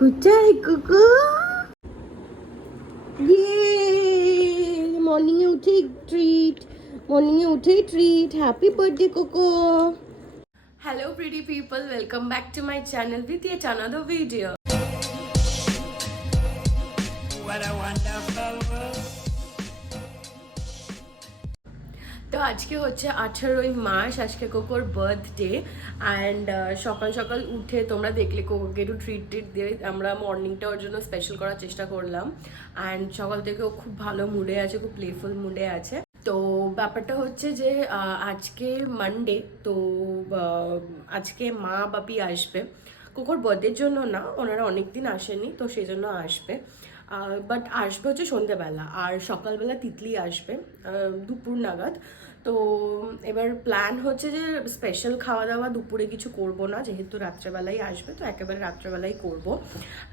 কোথায় কুকু? মর্নিংয়ে উঠে ট্রিট, মর্নিংয়ে উঠেই treat. Happy birthday cocoa. Hello pretty people, welcome back to my channel with yet another video. What a wonderful world. তো আজকে হচ্ছে 18ই মার্চ, আজকে কোকোর বার্থডে। অ্যান্ড সকাল সকাল উঠে তোমরা দেখলে কোকোকে একটু ট্রিট দিয়ে আমরা মর্নিংটা ওর জন্য স্পেশাল করার চেষ্টা করলাম। অ্যান্ড সকাল থেকে ও খুব ভালো মুডে আছে, খুব প্লেফুল মুডে আছে। তো ব্যাপারটা হচ্ছে যে আজকে মানডে, তো আজকে মা বাপি আসবে কোকোর বার্থডের জন্য না, ওনারা অনেক দিন আসেনি, তো সেই জন্য আসবে। বাট আসবে হচ্ছে সন্ধ্যেবেলা, আর সকালবেলা তিতলি আসবে দুপুর নাগাদ। তো এবার প্ল্যান হচ্ছে যে স্পেশাল খাওয়া দাওয়া দুপুরে কিছু করব না, যেহেতু রাত্রেবেলাই আসবে, তো একেবারে রাত্রেবেলাই করব।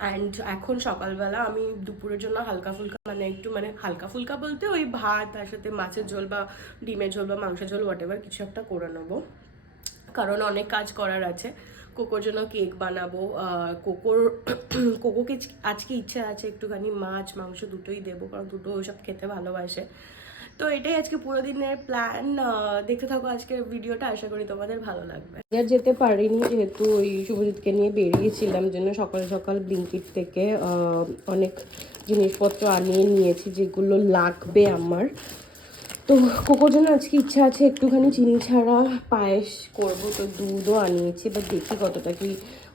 অ্যান্ড এখন সকালবেলা আমি দুপুরের জন্য হালকা ফুলকা মানে হালকা ফুলকা বলতে ওই ভাত, তার সাথে মাছের ঝোল বা ডিমের ঝোল বা মাংসের ঝোল হোয়াটএভার কিছু একটা করে নেবো, কারণ অনেক কাজ করার আছে। কোকোর জন্য কেক বানাবো, কোকোকে আজকে ইচ্ছা আছে একটুখানি মাছ মাংস দুটোই দেবো, কারণ দুটো ওইসব খেতে ভালোবাসে। তো এটাই আজকে পুরো দিনের প্ল্যান। দেখতে থাকো আজকের ভিডিওটা, আশা করি তোমাদের ভালো লাগবে। আর যেতে পারিনি যেহেতু ওই শুভজিৎকে নিয়ে বেরিয়েছিলাম, জন্য সকাল সকাল ব্লিঙ্কিট থেকে অনেক জিনিসপত্র আনিয়ে নিয়েছি যেগুলো লাগবে আমার। তো কোকোর জন্য আজকে ইচ্ছা আছে একটুখানি চিনি ছাড়া পায়েস করবো, তো দুধও আনিয়েছি, বা দেখি কতটা কি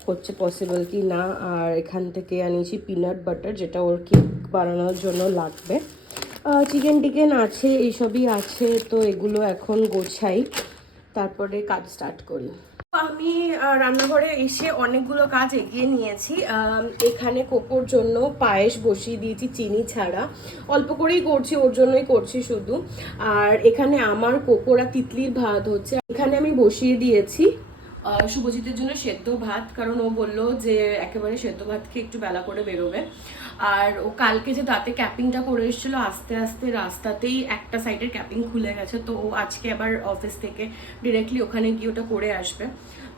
হচ্ছে পসিবল কি না। আর এখান থেকে আনিয়েছি পিনাট বাটার, যেটা ওর কেক বানানোর জন্য লাগবে। চিকেন টিকেন আছে, এইসবই আছে, তো এগুলো এখন গোছাই, তারপরে কাজ স্টার্ট করি। আমি রান্নাঘরে এসে অনেকগুলো কাজ এগিয়ে নিয়েছি। এখানে কোকোর জন্য পায়েস বসিয়ে দিয়েছি চিনি ছাড়া, অল্প করেই করছি, ওর জন্যই করছি শুধু। আর এখানে আমার কোকোরা তিতলির ভাত হচ্ছে, এখানে আমি বসিয়ে দিয়েছি শুভজিতের জন্য সেদ্ধ ভাত, কারণ ও বললো যে একেবারে সেদ্ধ ভাত খেয়ে একটু বেলা করে বেরোবে। আর ও কালকে যে দাঁতে ক্যাপিংটা করে এসেছিলো, আস্তে আস্তে রাস্তাতেই একটা সাইডের ক্যাপিং খুলে গেছে, তো ও আজকে আবার অফিস থেকে ডিরেক্টলি ওখানে গিয়ে ওটা করে আসবে।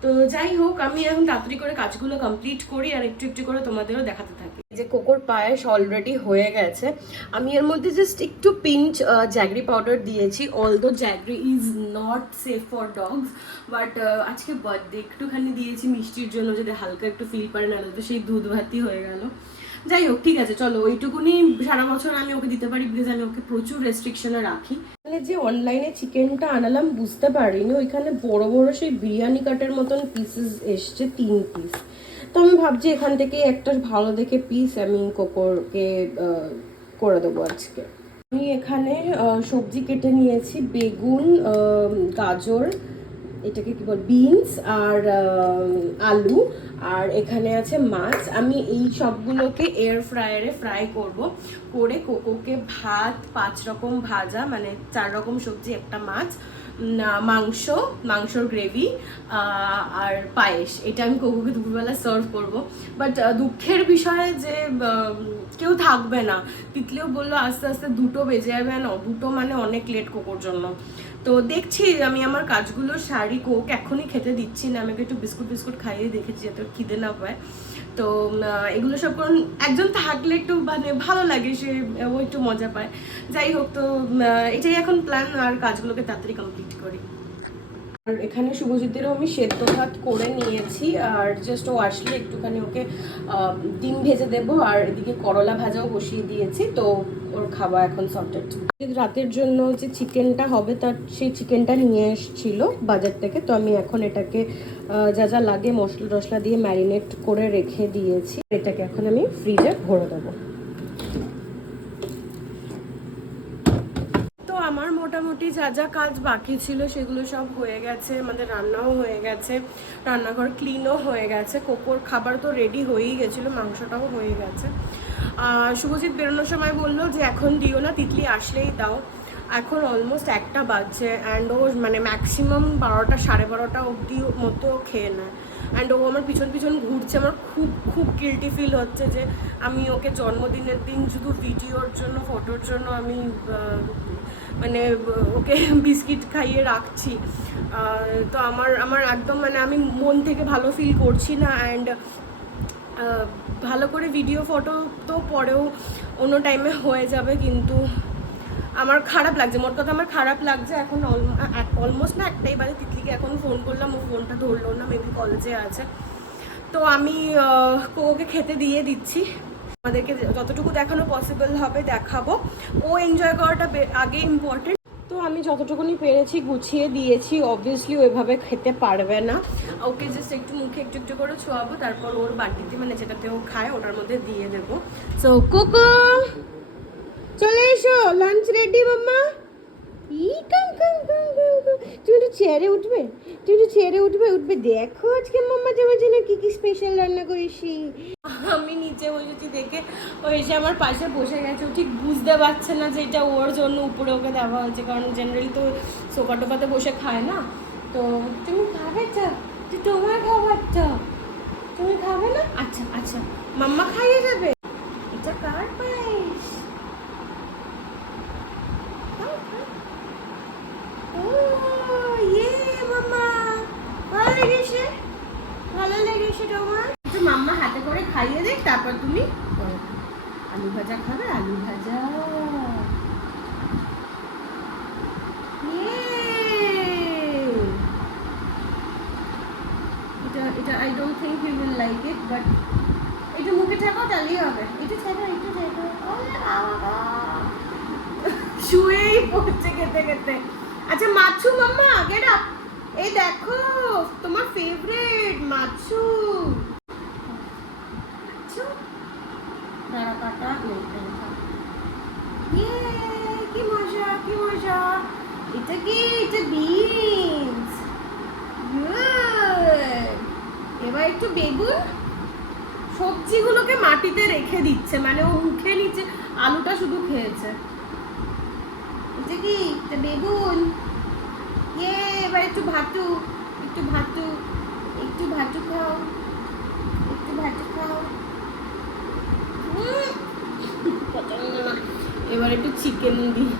তো যাই হোক, আমি এখন তাড়াতাড়ি করে কাজগুলো কমপ্লিট করি আর একটু একটু করে তোমাদেরও দেখাতে থাকি। যে কোকোর পায়েস অলরেডি হয়ে গেছে, আমি এর মধ্যে জাস্ট একটু পিঞ্চ জ্যাগরি পাউডার দিয়েছি, although jaggery is not safe for dogs, but আজকে বার্থডে একটুখানি দিয়েছি মিষ্টির জন্য, যদি হালকা একটু ফিল পারে, না তো সেই দুধ ভাতই হয়ে গেল। যাই হোক, ঠিক আছে, চলো ওইটুকুনি সারা বছর আমি ওকে দিতে পারি, বিকজ আমি ওকে প্রচুর রেস্ট্রিকশনে রাখি। যে অনলাইনে চিকেনটা আনালাম বুঝতে পারিনি, ওইখানে বড় বড় সেই বিরিয়ানি কাটের মতন পিসেস এসছে 3 পিস। তো আমি ভাবছি এখান থেকে একটা ভালো দেখে পিস আমি কোকোরকে করে দেবো আজকে। আমি এখানে সবজি কেটে নিয়েছি, বেগুন, গাজর, এটাকে কি বল, বিনস, আর আলু, আর এখানে আছে মাছ। আমি এই সবগুলোকে এয়ার ফ্রায়ারে ফ্রাই করব, করে কোকোকে ভাত 5 রকম ভাজা, মানে 4 রকম সবজি, একটা মাছ, মাংসর গ্রেভি আর পায়েস, এটা আমি কোকোকে দুপুরবেলা সার্ভ করব। বাট দুঃখের বিষয় যে কেউ থাকবে না, তিতলিও বললো আস্তে আস্তে 2টো বেজে যাবে না, 2টো মানে অনেক লেট কোকোর জন্য। তো দেখছি আমি আমার কাজগুলো সারি, কোক এখনই খেতে দিচ্ছি না, আমাকে একটু বিস্কুট খাইয়ে দেখেছি যাতে খিদে না পায়। তো এগুলো সব কারণ একজন থাকলে একটু মানে ভালো লাগে, সে ও একটু মজা পায়। যাই হোক, তো এটাই এখন প্ল্যান, আর কাজগুলোকে তাড়াতাড়ি কমপ্লিট করি। আর এখানে শুভজিতেরও আমি সেদ্ধ ভাত করে নিয়েছি, আর জাস্ট ও আসলে একটুখানি ওকে ডিম ভেজে দেবো, আর এদিকে করলা ভাজাও বসিয়ে দিয়েছি, তো ওর খাওয়া এখন সর্টেড। রাতের জন্য যে চিকেনটা হবে, তার সেই চিকেনটা নিয়ে এসেছিলো বাজার থেকে, তো আমি এখন এটাকে যা যা লাগে মশলা টশলা দিয়ে ম্যারিনেট করে রেখে দিয়েছি, এটাকে এখন আমি ফ্রিজে ভরে দেবো। আমার মোটামুটি যা যা কাজ বাকি ছিল সেগুলো সব হয়ে গেছে, আমাদের রান্নাও হয়ে গেছে, রান্নাঘর ক্লিনও হয়ে গেছে, কোকোর খাবার তো রেডি হয়েই গেছিলো, মাংসটাও হয়ে গেছে। শুভজিৎ বেরোনোর সময় বললো যে এখন দিও না, তিতলি আসলেই দাও। এখন অলমোস্ট 1টা বাজছে, অ্যান্ড ও মানে ম্যাক্সিমাম 12টা 12:30 অবধি মতো খেয়ে নেয়। অ্যান্ড ও আমার পিছন পিছন ঘুরছে, আমার খুব খুব গিল্টি ফিল হচ্ছে যে আমি ওকে জন্মদিনের দিন শুধু ভিডিওর জন্য, ফটোর জন্য আমি মানে ওকে বিস্কিট খাইয়ে রাখছি। তো আমার একদম মানে আমি মন থেকে ভালো ফিল করছি না। অ্যান্ড ভালো করে ভিডিও ফটো তো পরেও অন্য টাইমে হয়ে যাবে, কিন্তু আমার খারাপ লাগছে, মোট কথা আমার খারাপ লাগছে। এখন অলমোস্ট না একটাই বাজে, তিতলিকে এখন ফোন করলাম, ও ফোনটা ধরলো না, মেবি কলেজে আছে। তো আমি কোকোকে খেতে দিয়ে দিচ্ছি, আমাদেরকে যতটুকু দেখানো পসিবল হবে দেখাবো, ও এনজয় করাটা আগে ইম্পর্টেন্ট। তো আমি যতটুকুনি পেরেছি গুছিয়ে দিয়েছি, অবভিয়াসলি ওইভাবে খেতে পারবে না, ওকে জাস্ট একটু মুখে একটু একটু করে ছোঁয়াবো, তারপর ওর বাটিতে মানে যেটাতে ও খায় ওটার মধ্যে দিয়ে দেবো। সো কোকো চলে এসো, লাঞ্চ রেডি মাম্মা। তুমি একটু চেয়ারে উঠবে, তুমি একটু চেয়ারে উঠবে, উঠবে দেখো আজকে মাম্মা তোমার জন্য কি কি স্পেশাল রান্না করেছি। আমি নিচে বসেছি দেখে ও এসে আমার পাশে বসে গেছে, ও ঠিক বুঝতে পারছে না যে এটা ওর জন্য উপরে ওকে দেওয়া হয়েছে, কারণ জেনারেলি তো সোফা টোফাতে বসে খায় না। তো তুমি খাবে তো, তোমার খাবার তো তুমি খাবে না? আচ্ছা আচ্ছা মাম্মা খাইয়ে যাবে, এটা কার পায়েস? ভালো লেগেছে তোমার? একটু মাম্মা হাতে করে খাইয়ে দেখ, তারপর তুমি আলু ভাজা খাবে, আলু ভাজা। এটা I don't think he will like it, but একটু মুখে ঠেকাও তাহলেই হবে। একটু ঠেকাও, একটু ঠেকাও। শুয়েই পড়ছে খেতে খেতে। আচ্ছা মাছু মাম্মা গেট আপ, এই দেখো তোমার ফেভারিট মাছু। দাঁড়া কাটা, কি মজা কি মজা। এটা কি? এটা বিনস। এবার একটু বেগুন, সবজিগুলোকে মাটিতে রেখে দিচ্ছে, মানে ও মুখে নিচে আলুটা শুধু খেয়েছে। এটা কি? এটা বেগুন। এবার একটু ভাতু, একটু ভাতু, একটু ভাতু খাও, একটু ভাতু খাও। পছন্দ না। এবার একটু চিকেন দিই।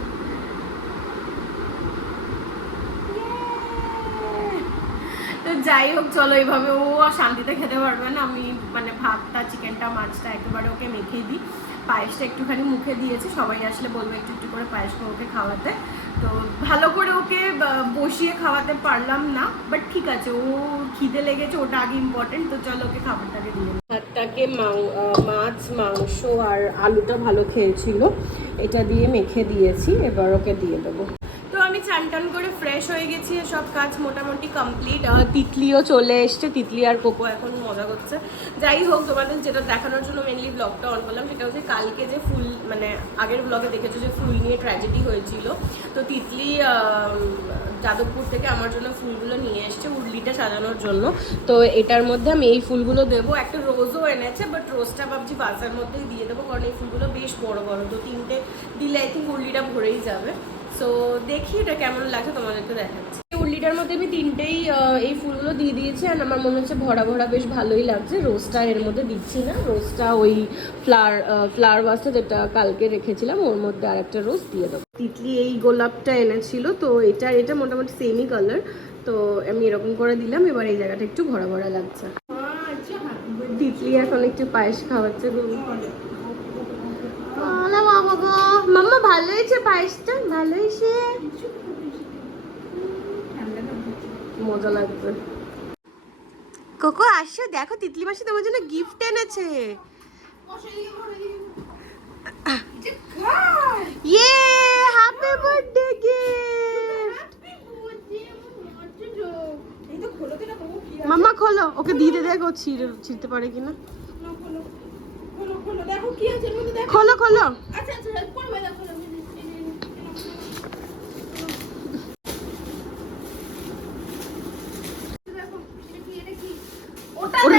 তো যাই হোক চলো, এইভাবে ও শান্তিতে খেতে পারবে না, আমি মানে ভাতটা চিকেনটা মাছটা একেবারে ওকে মেখে দিই। পায়েসটা একটুখানি মুখে দিয়েছে, সবাই আসলে বলবো একটু একটু করে পায়েস ওকে খাওয়াতে। তো ভালো করে ওকে বসিয়ে খাওয়াতে পারলাম না, বাট ঠিক আছে, ও খিদে লেগেছে, ওটা আগে ইম্পর্টেন্ট। তো চলো ওকে খাবারটাকে দিয়ে ভাতটাকে মাছ মাংস আর আলুটা ভালো খেয়েছিল, এটা দিয়ে মেখে দিয়েছি, এবার ওকে দিয়ে দেবো। তো আমি চান টান করে ফ্রেশ হয়ে গেছি, সব কাজ মোটামুটি কমপ্লিট। তিতলিও চলে এসছে, তিতলি আর কোকো এখন মজা করছে। যাই হোক, তোমাদের যেটা দেখানোর জন্য মেনলি ব্লগটা অন করলাম সেটা হচ্ছে কালকে যে ফুল, মানে আগের ব্লগে দেখেছো যে ফুল নিয়ে ট্র্যাজেডি হয়েছিল। তো তিতলি যাদবপুর থেকে আমার জন্য ফুলগুলো নিয়ে এসছে উর্লিটা সাজানোর জন্য। তো এটার মধ্যে আমি এই ফুলগুলো দেবো, একটা রোজও এনেছে, বাট রোজটা ভাবছি বাজার মধ্যেই দিয়ে দেবো, কারণ এই ফুলগুলো বেশ বড় বড়, তো তিনটে দিলে আই থিঙ্ক উর্লিটা ভরেই যাবে। সো দেখি এটা কেমন লাগছে, তোমাদেরকে দেখাচ্ছি। উর্লিটার মধ্যে আমি তিনটেই এই ফুলগুলো দিয়ে দিয়েছি, আর আমার মনে হচ্ছে ভরা ভরা বেশ ভালোই লাগছে। রোজটা এর মধ্যে দিচ্ছি না, রোজটা ওই ফ্লাওয়ার ভাসটা যেটা কালকে রেখেছিলাম ওর মধ্যে আর একটা রোজ দিয়ে দেবো। তিতলি এই গোলাপটা এনেছিল, তো এটা মোটামুটি সেমই কালার, তো আমি এরকম করে দিলাম। এবার এই জায়গাটা একটু ভরা ভরা লাগছে। তিতলি এখন একটু পায়েস খাওয়াচ্ছে। মাম্মা ভালো হয়েছে পায়েসটা? ভালো হয়েছে, মজা লাগছে। কোকো আসো, দেখো তিতলি মাসি তোমার জন্য গিফট এনেছে। ইয়ে হ্যাপি বার্থডে গিফট। মাম্মা খোলো, ওকে দিয়ে দে, দেখো ছিঁড়তে পারে কিনা। খোলো খোলো।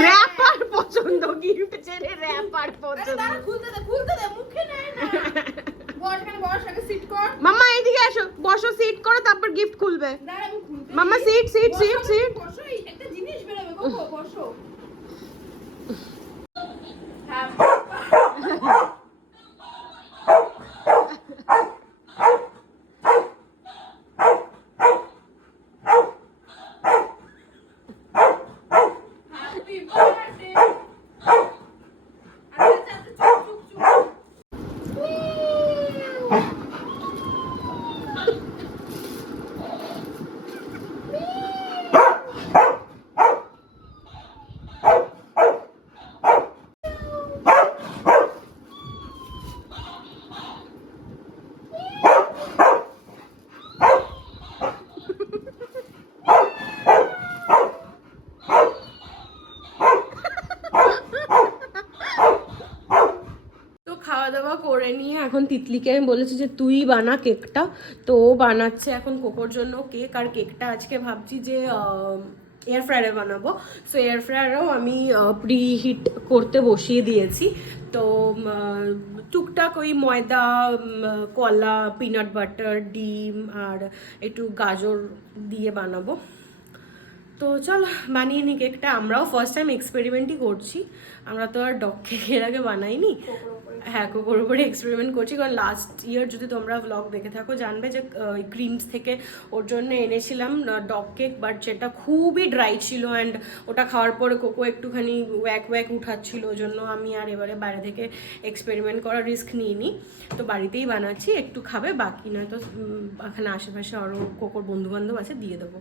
র‍্যাপার পছন্দ, গিফট ছেড়ে র‍্যাপার পছন্দ। খুলতে দে, মুখে নেয় না। বস আগে সিট কর। মাম্মা এইদিকে আসো, বসো, সিট করো, তারপর গিফট খুলবে। মাম্মা সিট সিট সিট সিট। বসো, একটা জিনিস বেরোবে, বসো। খাওয়া দাওয়া করে নিয়ে এখন তিতলিকে আমি বলেছি যে তুই বানা কেকটা, তো ও বানাচ্ছে এখন কোকোর জন্য কেক। আর কেকটা আজকে ভাবছি যে এয়ার ফ্রায়ারে বানাবো। সো এয়ার ফ্রায়ারেও আমি প্রি হিট করতে বসিয়ে দিয়েছি। তো টুকটাক ওই ময়দা, কলা, পিনাট বাটার, ডিম আর একটু গাজর দিয়ে বানাবো। তো চল বানিয়ে নি কেকটা। আমরাও ফার্স্ট টাইম এক্সপেরিমেন্টই করছি, আমরা তো আর ডগ কেক এর আগে বানাইনি। হ্যাঁ, কোকোর উপরে এক্সপেরিমেন্ট করছি, কারণ লাস্ট ইয়ার যদি তোমরা ব্লগ দেখে থাকো জানবে যে ক্রিমস থেকে ওর জন্য এনেছিলাম ডগ কেক, বাট সেটা খুবই ড্রাই ছিল অ্যান্ড ওটা খাওয়ার পরে কোকো একটুখানি ওয়াক ওয়াক উঠাচ্ছিল। ওই জন্য আমি আর এবারে বাইরে থেকে এক্সপেরিমেন্ট করার রিস্ক নিইনি, তো বাড়িতেই বানাচ্ছি। একটু খাবে, বাকি নয় তো এখানে আশেপাশে আরও কোকোর বন্ধুবান্ধব আছে, দিয়ে দেবো।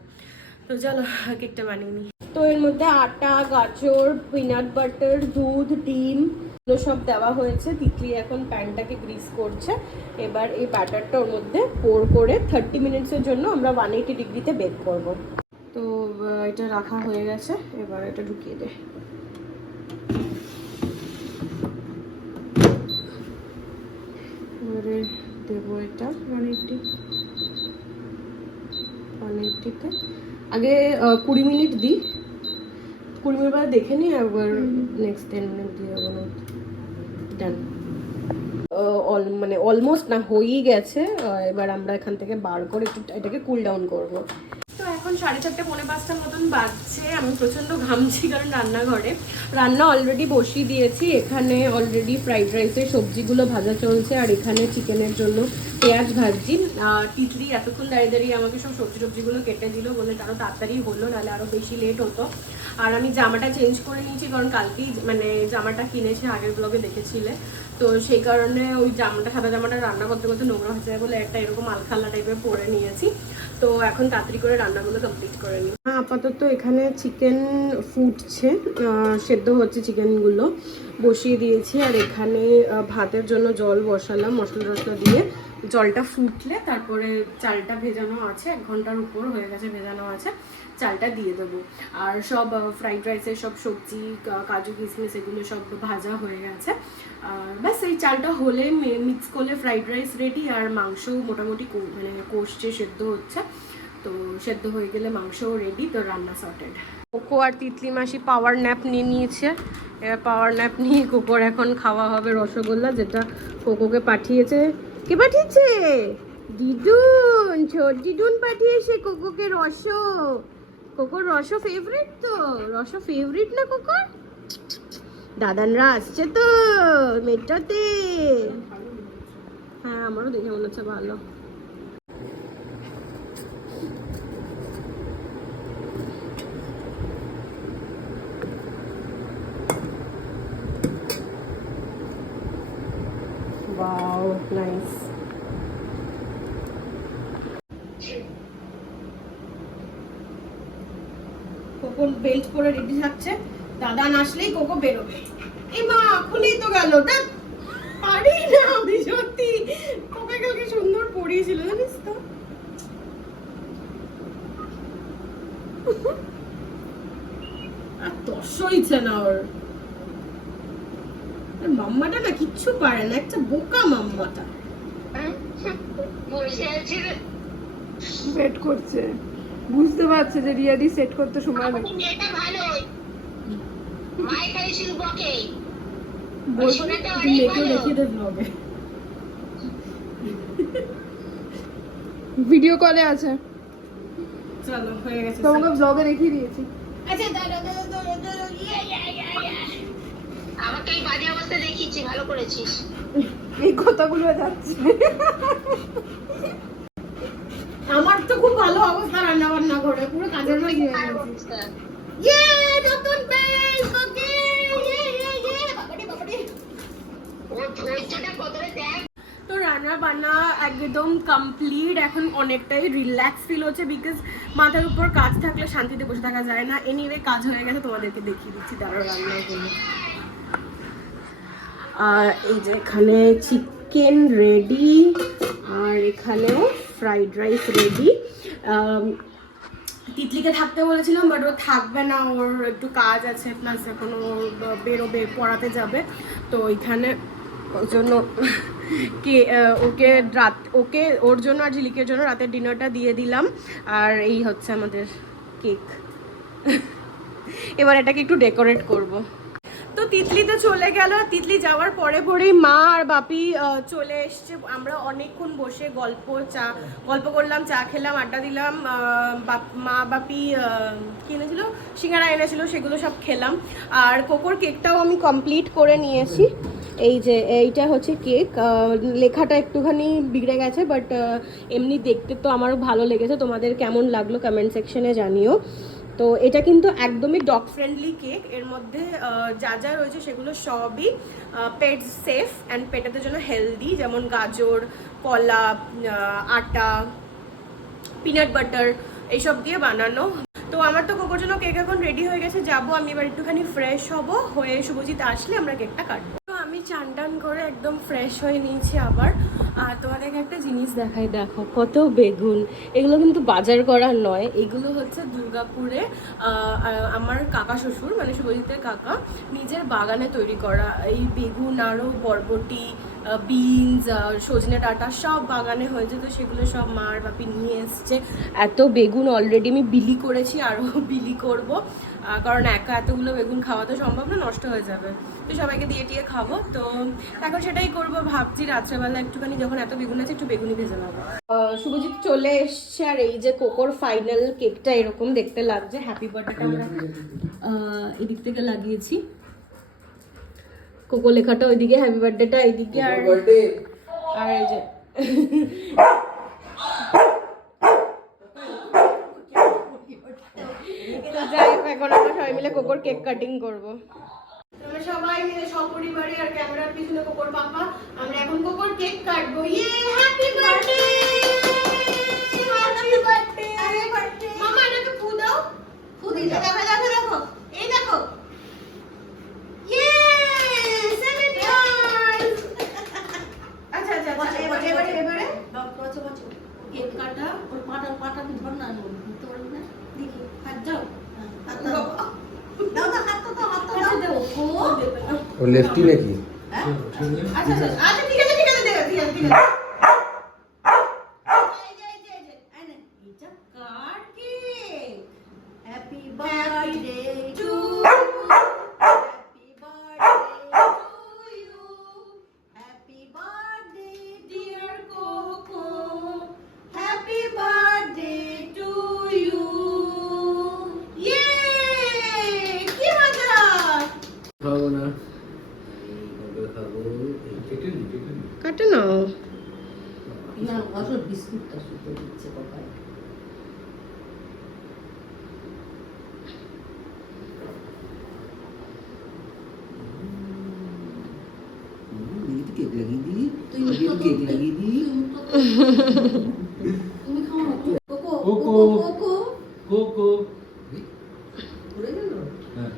তো চলো কেকটা বানিয়ে নিই। তো এর মধ্যে আটা, গাজর, পিনাট বাটার, দুধ, ডিম এগুলো সব দেওয়া হয়েছে। তিতলি এখন প্যানটাকে গ্রিস করছে। এবার এই ব্যাটারটা ওর মধ্যে পোর করে 30 মিনিটসের জন্য আমরা 180 ডিগ্রিতে বেক করব। তো এটা রাখা হয়ে গেছে, এবার এটা ঢুকিয়ে দে। এবারে দেবো এটা 180তে। আগে 20 মিনিট দিই, 20 মিনিট বাদে দেখে নিই, একবার নেক্সট 10 মিনিট দিয়ে দেবো না। ডান, মানে অলমোস্ট না হয়েই গেছে। এবার আমরা এখান থেকে বার করে একটু এটাকে কুল ডাউন করবো। তো এখন 4:30 পৌনে 5টার মতন বাজছে। আমি প্রচণ্ড ঘামছি কারণ রান্না অলরেডি বসিয়ে দিয়েছি। এখানে অলরেডি ফ্রাইড রাইসের সবজিগুলো ভাজা চলছে, আর এখানে চিকেনের জন্য পেঁয়াজ ভাজছি। তিতলি এতক্ষণ দাঁড়িয়ে দাঁড়িয়ে আমাকে সব সবজিগুলো কেটে দিল, বলে আরও তাড়াতাড়ি হলো, নাহলে আরও বেশি লেট হতো। আর আমি জামাটা চেঞ্জ করে নিয়েছি, কারণ কালকেই মানে জামাটা কিনেছি, আগের ব্লগে দেখেছিলে। তো সেই কারণে ওই সাদা জামাটা রান্না করতে করতে নোংরা হয়ে যায় বলে একটা এরকম আলখাল্লা টাইপের পরে নিয়েছি। তো এখন তাড়াতাড়ি করে রান্নাগুলো কমপ্লিট করে নিই। আপাতত এখানে চিকেন ফুটছে, সেদ্ধ হচ্ছে, চিকেনগুলো বসিয়ে দিয়েছি। আর এখানে ভাতের জন্য জল বসালাম, মশলা টশলা দিয়ে। জলটা ফুটলে তারপরে চালটা ভেজানো আছে, 1 ঘন্টার উপর হয়ে গেছে ভেজানো আছে, চালটা দিয়ে দেবো। আর সব ফ্রাইড রাইসের সব সবজি, কাজু কিশমিশ এগুলো সব ভাজা হয়ে গেছে। আর ব্যাস এই চালটা হলে মিক্স করলে ফ্রাইড রাইস রেডি। আর মাংসও মোটামুটি মানে কষছে, সেদ্ধ হচ্ছে। তো সেদ্ধ হয়ে গেলে মাংসও রেডি, তো রান্না সর্টেড। কোকো আর তিতলি মাসি পাওয়ার ন্যাপ নিয়ে নিয়েছে। এবার পাওয়ার ন্যাপ নিয়ে কোকোর এখন খাওয়া হবে রসগোল্লা, যেটা কোকোকে পাঠিয়েছে। কে পাঠিয়েছে? দিদুন, ছোট দিদুন পাঠিয়েছে কোকোকে রস। কোকোর রস ফেভারিট, তো রস ফেভারিট না কোকোর? দাদানরা আসছে তো মেট্রোতে। হ্যাঁ, আমারও দেখে মনে হচ্ছে ভালো। Wow, nice. কোকো বেল্ট পরে রেডি থাকছে, দাদা আসলেই কোকো বেরোবে। এই মা খুলেই তো গেল, দেখ পারি না আমি সত্যি। কোকো কালকে সুন্দর পরিয়েছিল জানিস তো। আর তসইছে না ওর মাম্মাটা, না কিচ্ছু পারে না, একটা বোকা মাম্মাটা। ওয়েট করছে, বুঝতে পারছে যে রিয়াদি সেট করতে সময় লাগে। এটা ভালো, মাই খালি শুধু বকে। ভিডিও কলে আছে, চলো হয়ে গেছে, তোমাকে ব্লগে দেখিয়ে দিয়েছি। আচ্ছা আমাকে এই বাজে অবস্থা দেখিয়েছি, ভালো করেছিস। এই কথাগুলো যাচ্ছে। আমার তো খুব ভালো অবস্থা রান্না বান্না করে, পুরো কাজের মাঝে হয়ে গেছে। ইয়ে নতুন পেজ, ওকে ইয়ে বাবারে বাবারে। ও ধৈর্যটা কতটা দেখ। তো খানা বানা একদম কমপ্লিট। এখন অনেকটাই রিল্যাক্স ফিল হচ্ছে, বিকজ মাথার উপর কাজ থাকলে শান্তিতে বসে থাকা যায় না। এনিওয়ে কাজ হয়ে গেছে, তোমাদেরকে দেখিয়ে দিচ্ছি তারও রান্নাগুলো। আর এই যে এখানে চিকেন রেডি, আর এখানেও ফ্রাইড রাইস রেডি। তিতলিকে থাকতে বলেছিলাম, বাট ও থাকবে না, ওর একটু কাজ আছে, প্লাস এখন ও বেরোবে, পড়াতে যাবে। তো ওইখানে ওর জন্য ওকে ওর জন্য আর ঝিলিকের জন্য রাতের ডিনারটা দিয়ে দিলাম। আর এই হচ্ছে আমাদের কেক। এবার এটাকে একটু ডেকোরেট করব। তো তিতলি তো চলে গেল। তিতলি যাওয়ার পরে পরেই মা আর বাপি চলে এসছে। আমরা অনেকক্ষণ বসে গল্প করলাম, চা খেলাম, আড্ডা দিলাম। মা বাপি কি এনেছিল, সিঙ্গারা এনেছিল, সেগুলো সব খেলাম। আর কোকোর কেকটাও আমি কমপ্লিট করে নিয়েছি। এই যে এইটা হচ্ছে কেক, লেখাটা একটুখানি বিগড়ে গেছে, বাট এমনি দেখতে তো আমারও ভালো লেগেছে। তোমাদের কেমন লাগলো কমেন্ট সেকশনে জানিও। তো এটা কিন্তু একদমই ডগ ফ্রেন্ডলি কেক। এর মধ্যে যা যা রয়েছে সেগুলো সবই পেট সেফ অ্যান্ড পেটের জন্য হেলদি, যেমন গাজর, কলা, আটা, পিনাট বাটার, এইসব দিয়ে বানানো। তো আমার তো কোকোর জন্য কেক এখন রেডি হয়ে গেছে, যাবো আমি এবার একটুখানি ফ্রেশ হব, হয়ে শুভজিৎ আসলে আমরা কেকটা কাটবো। তো আমি চান টান করে একদম ফ্রেশ হয়ে নিয়েছি আবার। আর তোমাদেরকে একটা জিনিস দেখাই, দেখো কত বেগুন। এগুলো কিন্তু বাজার করা নয়, এগুলো হচ্ছে দুর্গাপুরে আমার কাকা শ্বশুর, মানে শুভজিতের কাকা, নিজের বাগানে তৈরি করা এই বেগুন। আরও বরবটি, বিনস, সজনে ডাঁটা সব বাগানে হয়েছে। তো সেগুলো সব মা আর বাপি নিয়ে এসছে। এত বেগুন অলরেডি আমি বিলি করেছি, আরও বিলি করব, কারণ একা এতগুলো বেগুন খাওয়া তো সম্ভব না, নষ্ট হয়ে যাবে। তো সবাইকে দিয়ে টিয়ে খাবো। তো এখন সেটাই করব, ভাবছি রাত্রেবেলা একটুখানি যখন এত বেগুন আছে একটু বেগুনি ভেজে নেবো। শুভজিৎ চলে এসছে। আর এই যে কোকোর ফাইনাল কেকটা এরকম দেখতে লাগছে। হ্যাপি বার্থডেটা আমরা এদিক থেকে লাগিয়েছি, কোকো লেখাটা ওইদিকে, হ্যাপি বার্থডেটা এইদিকে। আর এই যে যাই হোক, এখন আমরা সবাই মিলে কোকোর কেক কাটিং করবো। আমরা সবাই মিলে সপরিবারে, আর ক্যামেরার পিছনে কোকোর পাপা, আমরা এখন কোকোর কেক কাটবো। ইয়ে happy birthday, happy birthday, happy birthday. মামা এটাকে ফু দাও, ফু দিই। দেখো দেখো দেখো, এই দেখো, ইয়ে 7 ইয়ার্স। আচ্ছা আচ্ছা, এবারে বাচ্চা কেক কাটা। ওর পাটা ধর না, ধরতে পারবি না, দেখি হাত যাও, হাত দাও দাও, হাত তো দাও, হাত দাও, দাও ও লেফটি নাকি? আচ্ছা আচ্ছা আচ্ছা, ঠিক আছে ঠিক আছে, ঠিক আছে ঠিক আছে। এটা কার cake? Happy birthday to, happy birthday to you, happy birthday dear Coco, happy birthday to you. ইয়ে কি মজা। খাবো না, কাটে নাও। না আসল বিস্কুটটা শুধু দিচ্ছে বাবা। কেক লাগিয়ে দিই, কেক লাগিয়ে দিই। তুমি খাও না কোকো কোকো। কোকো কোকো পড়ে গেল। হ্যাঁ,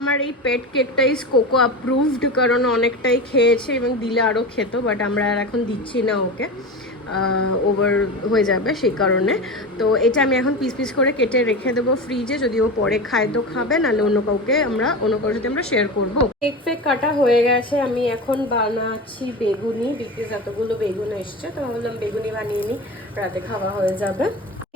আমার এই পেট কেকটা ইজ কোকো অ্যাপ্রুভড, কারণ অনেকটাই খেয়েছে এবং দিলে আরও খেত, বাট আমরা আর এখন দিচ্ছি না ওকে, ওভার হয়ে যাবে সেই কারণে। তো এটা আমি এখন পিস পিস করে কেটে রেখে দেবো ফ্রিজে, যদি ও পরে খায় তো খাবে, নাহলে অন্য কারোর সাথে আমরা শেয়ার করবো। কেক ফেক কাটা হয়ে গেছে, আমি এখন বানাচ্ছি বেগুনি, বিকজ এতগুলো বেগুন এসছে, তো ভাবলাম বেগুনি বানিয়ে নিই, রাতে খাওয়া হয়ে যাবে।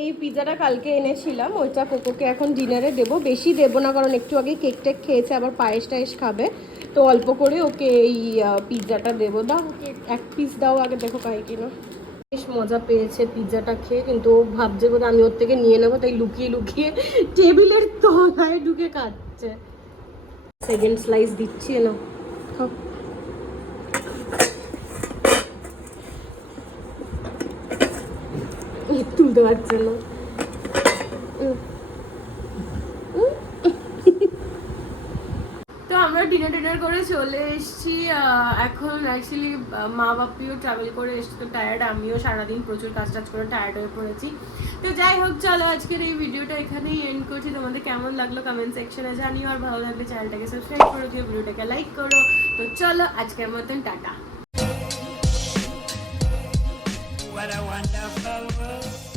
এই পিৎজাটা কালকে এনেছিলাম, ওইটা কোকোকে এখন ডিনারে দেবো। বেশি দেবো না, কারণ একটু আগে কেক টেক খেয়েছে, আবার পায়েস টায়েস খাবে, তো অল্প করে ওকে এই পিৎজাটা দেবো। দাও ওকে এক পিস দাও আগে, দেখো খাই কিনা। বেশ মজা পেয়েছে পিৎজাটা খেয়ে, কিন্তু ও ভাবছে বোধ আমি ওর থেকে নিয়ে নেবো, তাই লুকিয়ে লুকিয়ে টেবিলের তলায় ঢুকে খাচ্ছে। সেকেন্ড স্লাইস দিচ্ছি না, খাও। তুলতে পারছে না। তো আমরা ডিনার করে চলে এসেছি। এখন অ্যাকচুয়ালি মা বাপিও ট্রাভেল করে এসছি, তো টায়ার্ড, আমিও সারাদিন প্রচুর কাজ টাজ করে টায়ার্ড হয়ে পড়েছি। তো যাই হোক, চলো আজকের এই ভিডিওটা এখানেই এন্ড করছি। তোমাদের কেমন লাগলো কমেন্ট সেকশনে জানিও, আর ভালো লাগলে চ্যানেলটাকে সাবস্ক্রাইব করে দিও, ভিডিওটাকে লাইক করো। তো চলো আজকের মতন tata. What a wonderful world.